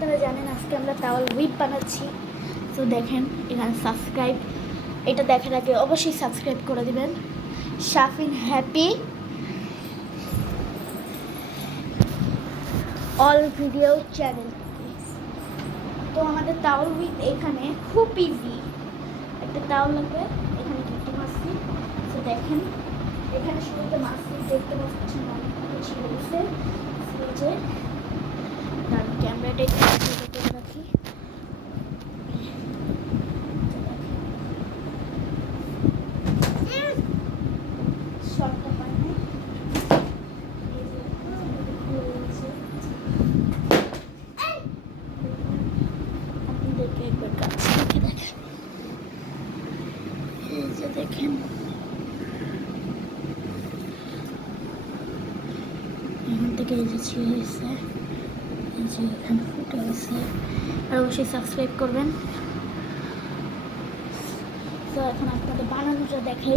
আপনারা জানেন আজকে আমরা টাওয়াল হুইপ বানাচ্ছি। তো দেখেন এখানে সাবস্ক্রাইব, এটা দেখার আগে অবশ্যই সাবস্ক্রাইব করে দিবেন Shafin happy all video channel. তো আমাদের টাওয়াল হুইপ এখানে খুব ইজি, একটা টাওয়াল লাগবে, এখানে গিট্টি মাছছি। তো দেখেন এখানে শুরুতে মাছটি দেখতে পাচ্ছেন অনেকটা ছিল গেছে। যে কারণ ক্যামেরাটা একটু রাখি, শর্টটা পাই না, আপনাদেরকে একবার কাছে দেখে দেখেন, এই যে দেখেন এখান থেকে এই যে ছিঁড়ে গেছে, এই যে এখানে ফুটে গেছে। আর অবশ্যই সাবস্ক্রাইব করবেন। তো এখন আপনাদের বানানোটা দেখে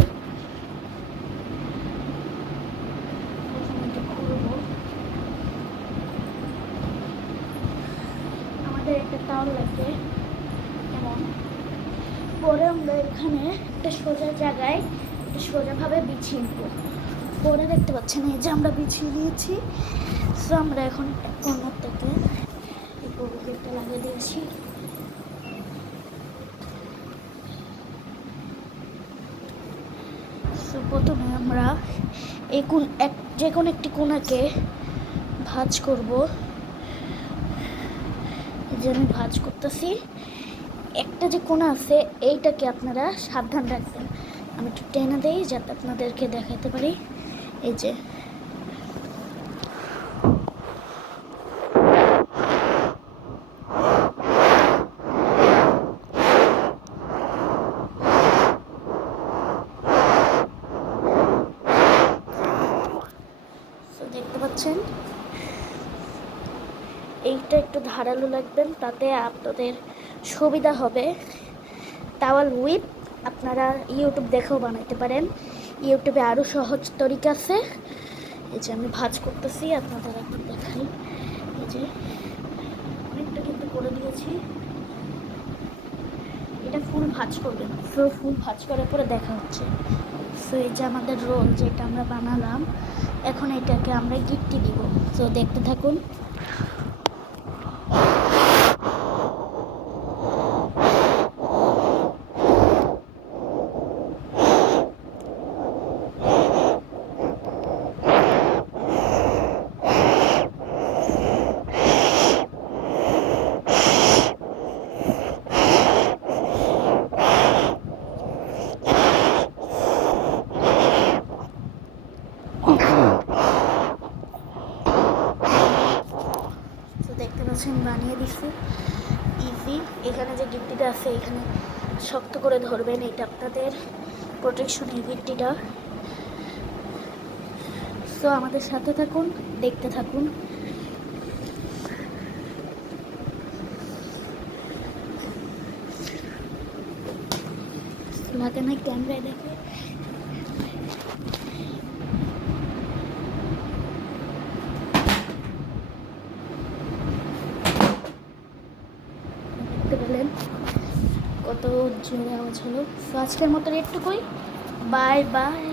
আমাদের একটা টাওয়াল লাগবে এবং পরে আমরা এখানে একটা সোজা জায়গায় একটা সোজাভাবে বিছিয়ে নেব। পরে দেখতে পাচ্ছেন এই যে আমরা বিছিয়ে নিয়েছি। তো আমরা এখন কর্নার থেকে এই পকেটটা লাগিয়ে দিয়েছি। তো প্রথমে আমরা এই যে কোনো একটি কোণাকে ভাঁজ করব। যে আমি ভাঁজ করতেছি, একটা যে কোণা আছে এইটাকে আপনারা সাবধান রাখবেন। আমি একটু টেনে দেই যাতে আপনাদেরকে দেখাতে পারি। এই যে দেখতে পাচ্ছেন, এইটা একটু ধারালো লাগবেন, তাতে আপনাদের সুবিধা হবে। টাওয়াল হুইপ আপনারা ইউটিউব দেখেও বানাইতে পারেন, ইউটিউবে আরও সহজ তরিকা আছে। এই যে আমি ভাঁজ করতেছি, আপনাদের এখন দেখাই। এই যে অনেকটা কিন্তু করে দিয়েছি, এটা ফুল ভাঁজ করবেন। তো ফুল ভাঁজ করার পরে দেখা হচ্ছে। সো এই যে আমাদের রোল যেটা আমরা বানালাম, এখন এটাকে আমরা গিট্টি দিব। তো দেখতে থাকুন। দেখতে পাচ্ছেন বানিয়ে দিচ্ছি ইজি। এখানে যে গিট্টিটা আছে এখানে শক্ত করে ধরবেন, এটা আপনাদের প্রোটেকশন এই গিট্টিটা। তো আমাদের সাথে থাকুন, দেখতে থাকুন। লাগে না ক্যামেরায় দেখে। দেখতে পেলেন কত জোরে আওয়াজ হলো। তো আজকের মতো একটুকুই, বাই বাই।